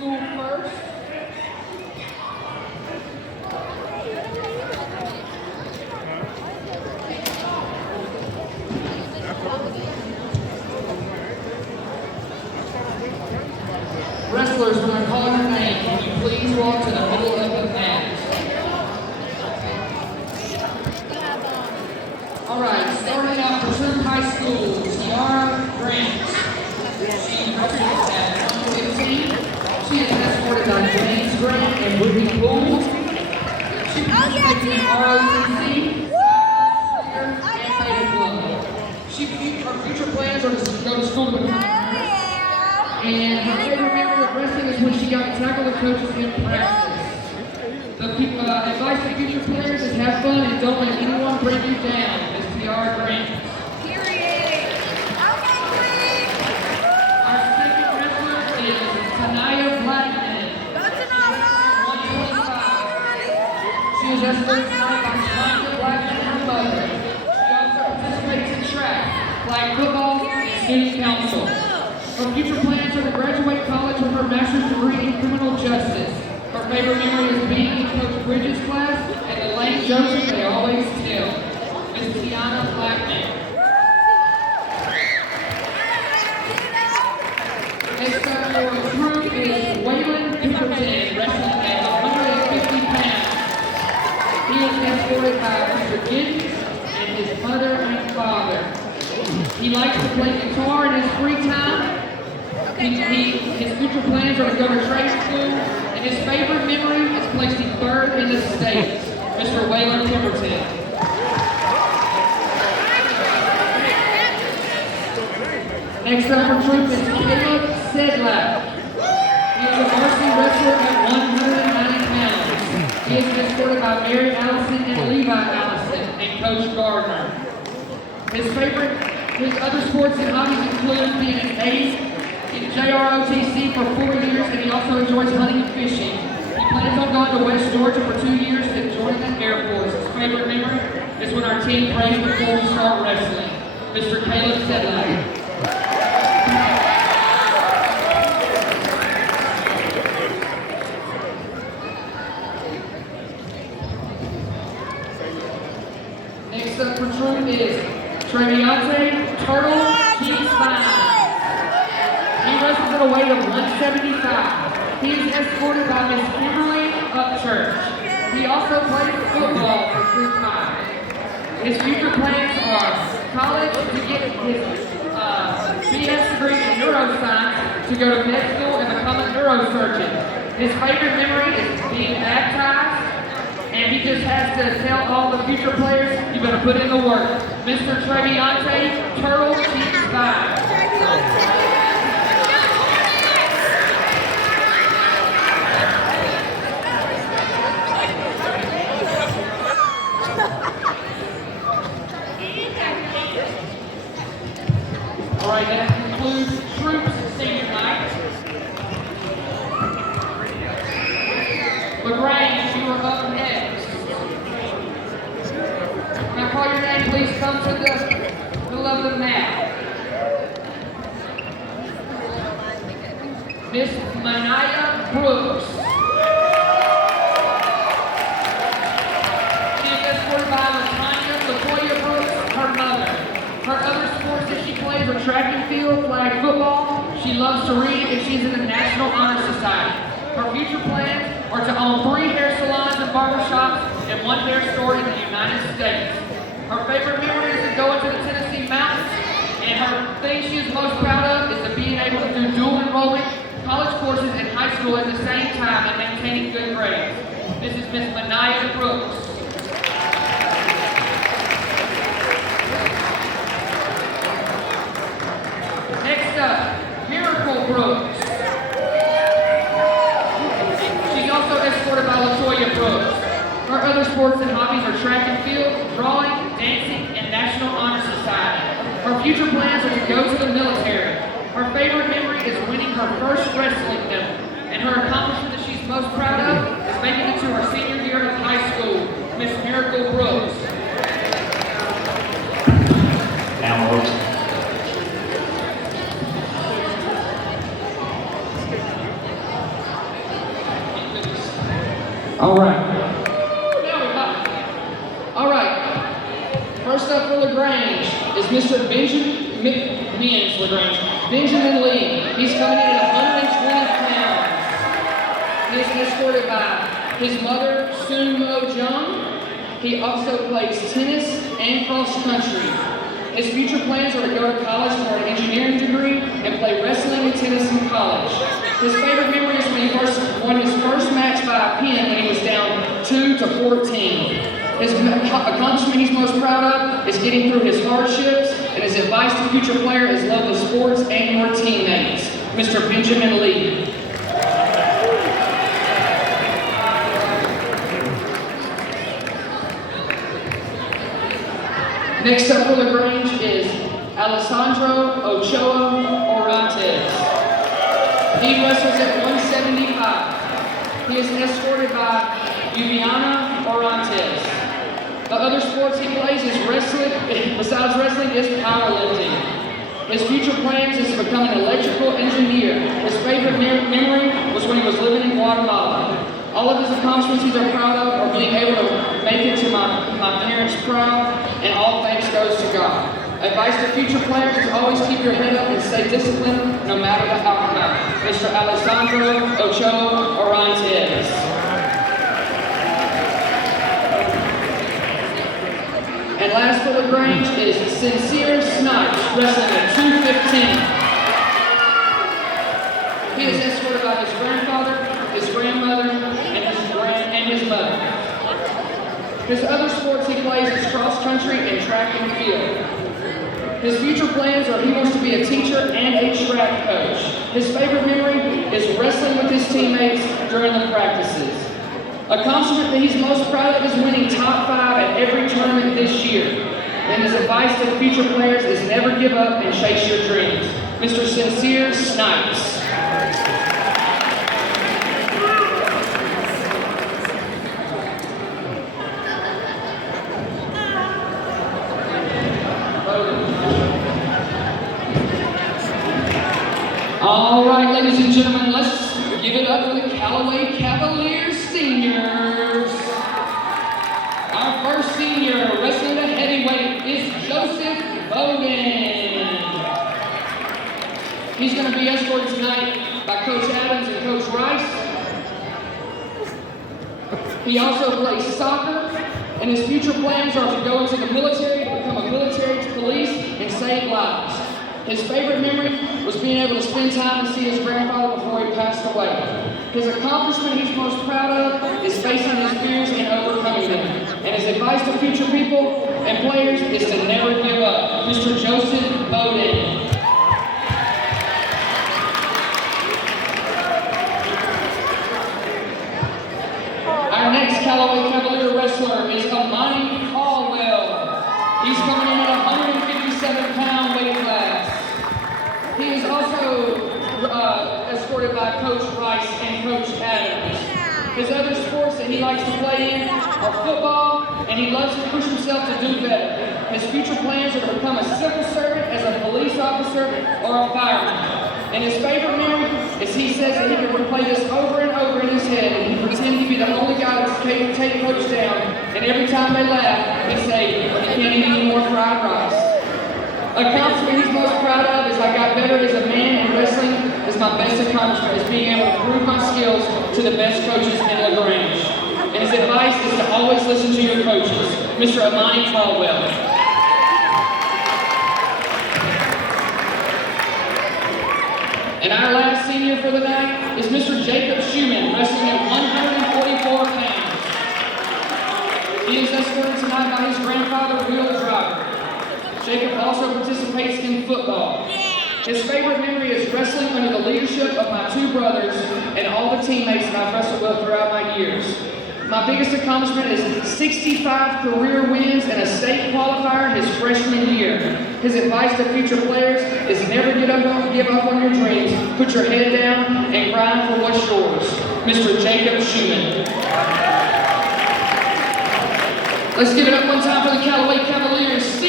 school first. Wrestlers, when I call your name, can you please walk to the middle of the mat? All right, starting out for Troup High School, Tiara Grant. She represents at 115. She is escorted by James Grant and Whitney Poole. She participates in ROTC, and Fatal Club. Her future plans are to go to school to become and her favorite memory of wrestling is when she got to tackle the coaches in practice. The advice to future players is have fun and don't let anyone bring you down. Miss Tiara Grant. Period. Okay, Our second wrestler is Tanaya Blackman. go Tanaya. 125. She is escorted tonight by Tanaya Blackman and her mother. She also participates in track, flag football, and student council. Her future plans are to graduate college with her master's degree in criminal justice. Her favorite memory is being in Coach Bridges' class and the lame jokes they always tell. Miss Tiana Blackman. Next up for Troup is Waylon Pemberton, wrestling at 150 pounds. He is escorted by Mr. Giddens and his mother and father. He likes to play guitar in his free time. His future plans are to go to trade school, and his favorite memory is placing third in the state. Mr. Waylon Pemberton. Next up for Troup is Caleb Sedlak. He is a varsity wrestler at 190 pounds. He is escorted by Mary Allison and Levi Allison and Coach Gardner. His other sports and hobbies include being an ace in JROTC for 4 years, and he also enjoys hunting and fishing. He plans on going to West Georgia for 2 years and joining the Air Force. His favorite memory is when our team prays before we start wrestling. Mr. Caleb Sedlak. Next up for Troup is Treviante Turtle Keith Fine. He wrestles at a weight of 175. He is escorted by Miss Kimberly Upchurch. He also plays football for Troup High. His future plans are college to get his BS degree in neuroscience, to go to med school and become a neurosurgeon. His favorite memory is being baptized, and he just has to tell all the future players, you better put in the work. Mr. Treviante Turtle Keith Fine. Alright, that concludes Troup's senior night. LaGrange, you are up next. When I call your name, please come to the middle of the mat. Miss Manaya Brooks. She is escorted by LaToya Brooks, her mother. Her other sports that she plays are track and field, flag football. She loves to read, and she's in the National Honor Society. Her future plans are to own 3 hair salons and barbershops and 1 hair store in the United States. Her favorite memory is to go into the Tennessee mountains, and her thing she is most proud of is to being able to do dual enrollment, college courses, and high school at the same time and maintaining good grades. This is Miss Manaya Brooks. Next up, Miracle Brooks. She's also escorted by LaToya Brooks. Her other sports and hobbies are track and field, drawing, dancing, and National Honor Society. Her future plans are to go to the military. Her favorite memory is winning her first wrestling medal, and her accomplishment that she's most proud of is making it to her senior year in high school. Miss Miracle Brooks. Now, Brooks. All right. Now we're back. All right. First up for LaGrange is Mr. Benjamin Lee. He's coming in at 120 pounds. He is escorted by his mother, Soon Mo Jung. He also plays tennis and cross country. His future plans are to go to college for an engineering degree and play wrestling and tennis in college. His favorite memory is when he first won his first match by a pin when he was down 2-14. His accomplishment he's most proud of is getting through his hardships, and his advice to future players is love the sports and your teammates. Mr. Benjamin Lee. Next up for LaGrange is Alessandro Ochoa Orantes. He wrestles at 175. He is escorted by Viviana Orantes. The other sports he plays is wrestling, besides wrestling, is powerlifting. His future plans is to become an electrical engineer. His favorite memory was when he was living in Guatemala. All of his accomplishments he's proud of are being able to make it to my parents proud, and all thanks goes to God. Advice to future players is always keep your head up and stay disciplined no matter the outcome. Mr. Alessandro Ochoa Orantes. And last for LaGrange is Sincere Snipes, wrestling at 215. He is escorted by his grandfather, his grandmother, and his mother. His other sports he plays is cross country and track and field. His future plans are he wants to be a teacher and a track coach. His favorite memory is wrestling with his teammates during the practices. Accomplishment that he's most proud of is winning top 5 at every tournament this year. And his advice to future players is never give up and chase your dreams. Mr. Sincere Snipes. All right, ladies and gentlemen, let's give it up for the Callaway Cavaliers seniors. Our first senior wrestling at heavyweight is Joseph Bowden. He's going to be escorted tonight by Coach Adams and Coach Rice. He also plays soccer, and his future plans are to go into the military, to become a military police, and save lives. His favorite memory was being able to spend time and see his grandfather before he passed away. His accomplishment he's most proud of is facing his fears and overcoming them. And his advice to future people and players is to never give up. Mr. Joseph Bowden. Our next Callaway Cavalier wrestler is Amani Caldwell. He's coming in at 157-pound weight class. He is also escorted by Coach Rice and Coach Adams. His other sports that he likes to play in are football, and he loves to push himself to do better. His future plans are to become a civil servant as a police officer or a fireman. And his favorite memory is he says that he can replay this over and over in his head, and he pretend to be the only guy that's capable to take Coach down, and every time they laugh, he say, "You can't eat any more fried rice." Accomplishment he's most proud of is I got better as a man, and wrestling is my best accomplishment, is being able to prove my skills to the best coaches in LaGrange. And his advice is to always listen to your coaches. Mr. Amani Caldwell. And our last senior for the night is Mr. Jacob Schumann, wrestling at 144 pounds. He is escorted tonight by his grandfather, Will Driver. Jacob also participates in football. His favorite memory is wrestling under the leadership of my 2 brothers and all the teammates that I've wrestled with throughout my years. My biggest accomplishment is 65 career wins and a state qualifier his freshman year. His advice to future players is never give up on your dreams, put your head down, and grind for what's yours. Mr. Jacob Schumann. Let's give it up one time for the Callaway Cavaliers.